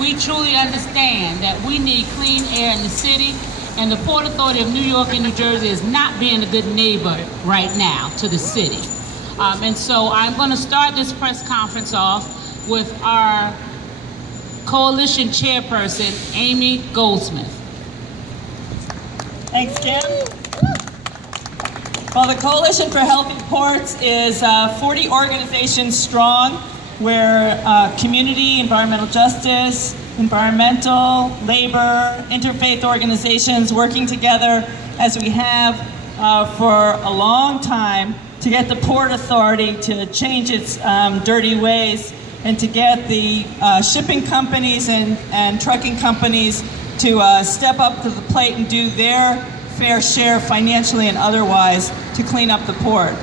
we truly understand that we need clean air in the city, and the Port Authority of New York and New Jersey is not being a good neighbor right now to the city. And so I'm going to start this press conference off with our coalition chairperson, Amy Goldsmith. Thanks, Kim. Well, the Coalition for Healthy Ports is 40 organizations strong. We're community, environmental justice, environmental, labor, interfaith organizations working together as we have for a long time to get the Port Authority to change its dirty ways and to get the shipping companies and trucking companies to step up to the plate and do their fair share financially and otherwise to clean up the port.